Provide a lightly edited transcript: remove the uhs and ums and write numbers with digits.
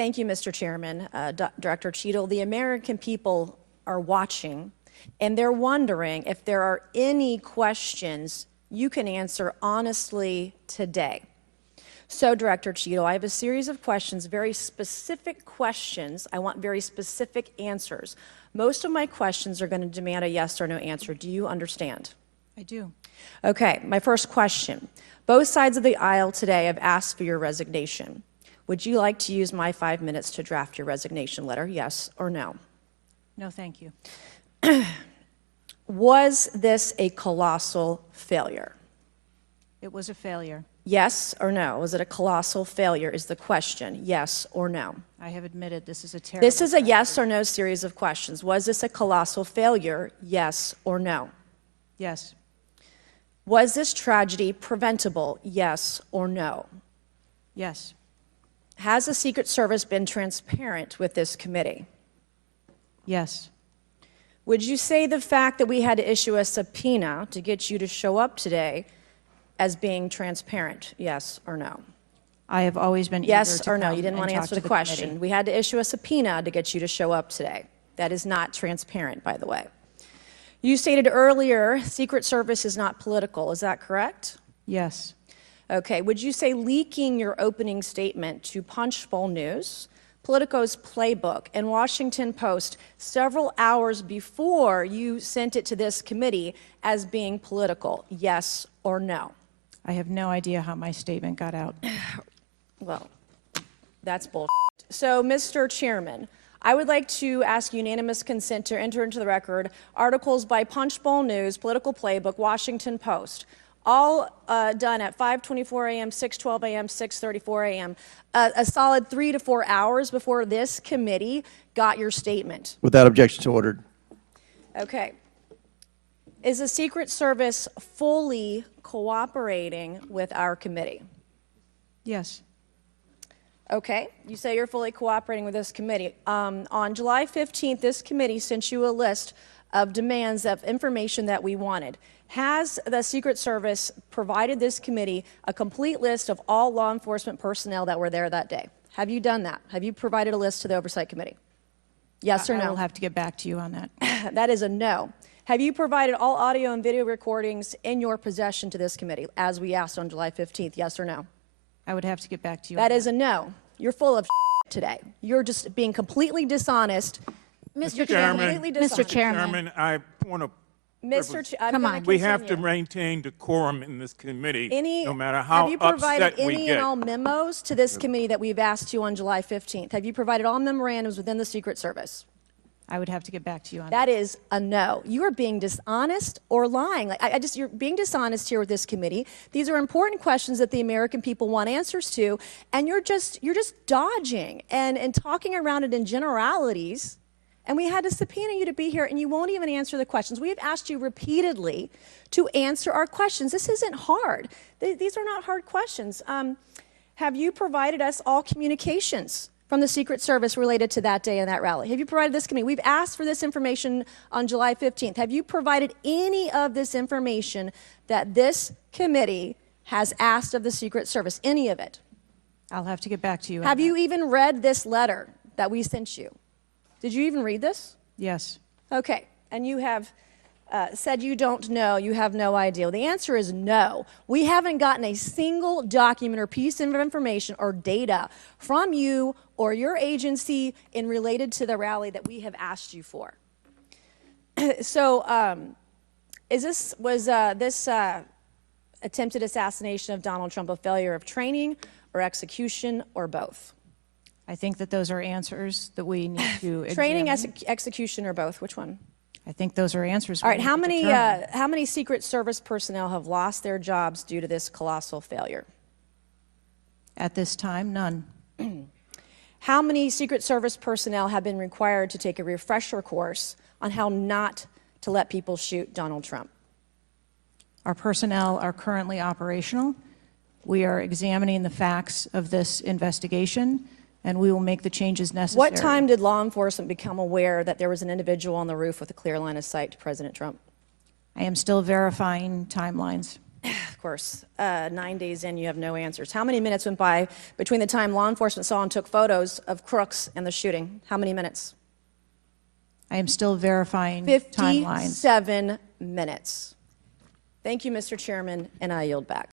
Thank you, Mr. Chairman. Director Cheatle, the American people are watching, and they're wondering if there are any questions you can answer honestly today. So, Director Cheatle, I have a series of questions, very specific questions. I want very specific answers. Most of my questions are going to demand a yes or no answer. Do you understand? I do. Okay, my first question. Both sides of the aisle today have asked for your resignation. Would you like to use my 5 minutes to draft your resignation letter, yes or no? No, thank you. Was this a colossal failure? It was a failure. Yes or no? Was it a colossal failure is the question, yes or no? I have admitted this is a terrible This is a yes or no series of questions. Was this a colossal failure, yes or no? Yes. Was this tragedy preventable, yes or no? Yes. Has the Secret Service been transparent with this committee? Yes. Would you say the fact that we had to issue a subpoena to get you to show up today as being transparent, yes or no? I have always been Yes eager or to no? come You didn't and want to talk answer to the question. committee. We had to issue a subpoena to get you to show up today. That is not transparent, by the way. You stated earlier Secret Service is not political. Is that correct? Yes. Okay. Would you say leaking your opening statement to Punchbowl News, Politico's Playbook, and Washington Post several hours before you sent it to this committee as being political, yes or no? I have no idea how my statement got out. Well, that's bullshit. So, Mr. Chairman, I would like to ask unanimous consent to enter into the record articles by Punchbowl News, Political Playbook, Washington Post, all done at 5:24 a.m., 6:12 a.m., 6:34 a.m., a solid 3 to 4 hours before this committee got your statement. Without objection, so ordered. Okay. Is the Secret Service fully cooperating with our committee? Yes. Okay, you say you're fully cooperating with this committee. On July 15th, this committee sent you a list of demands of information that we wanted. Has the Secret Service provided this committee a complete list of all law enforcement personnel that were there that day? Have you done that? Have you provided a list to the Oversight Committee? Yes or no? I will have to get back to you on that. That is a no. Have you provided all audio and video recordings in your possession to this committee, as we asked on July 15th, yes or no? I would have to get back to you That on is a no. You're full of today. You're just being completely dishonest. Mr. Chairman, Completely dishonest. Mr. Chairman, I want to. Come on. We have to maintain decorum in this committee, no matter how have you provided upset we any get. and all memos to this committee that we've asked you on July 15th? Have you provided all memorandums within the Secret Service? I would have to get back to you on that. That is a no. You are being dishonest or lying. Like, you're being dishonest here with this committee. These are important questions that the American people want answers to, and you're just dodging and talking around it in generalities. And we had to subpoena you to be here, and you won't even answer the questions. We have asked you repeatedly to answer our questions. This isn't hard. These are not hard questions. Have you provided us all communications from the Secret Service related to that day and that rally? Have you provided this committee? We've asked for this information on July 15th. Have you provided any of this information that this committee has asked of the Secret Service? Any of it? I'll have to get back to you on Have that. you even read this letter that we sent you? Did you even read this? Yes. Okay, and you have said you don't know, you have no idea. Well, the answer is no. We haven't gotten a single document or piece of information or data from you or your agency in related to the rally that we have asked you for. So, was this attempted assassination of Donald Trump a failure of training or execution or both? I think that those are answers that we need to Training, examine. execution, or both? Which one? I think those are answers. All right. we How need to many determine. how many Secret Service personnel have lost their jobs due to this colossal failure? At this time, none. How many Secret Service personnel have been required to take a refresher course on how not to let people shoot Donald Trump? Our personnel are currently operational. We are examining the facts of this investigation, and we will make the changes necessary. What time did law enforcement become aware that there was an individual on the roof with a clear line of sight to President Trump? I am still verifying timelines. Of course, 9 days in, you have no answers. How many minutes went by between the time law enforcement saw and took photos of crooks and the shooting? How many minutes? I am still verifying timelines. 57 minutes. Thank you, Mr. Chairman, and I yield back.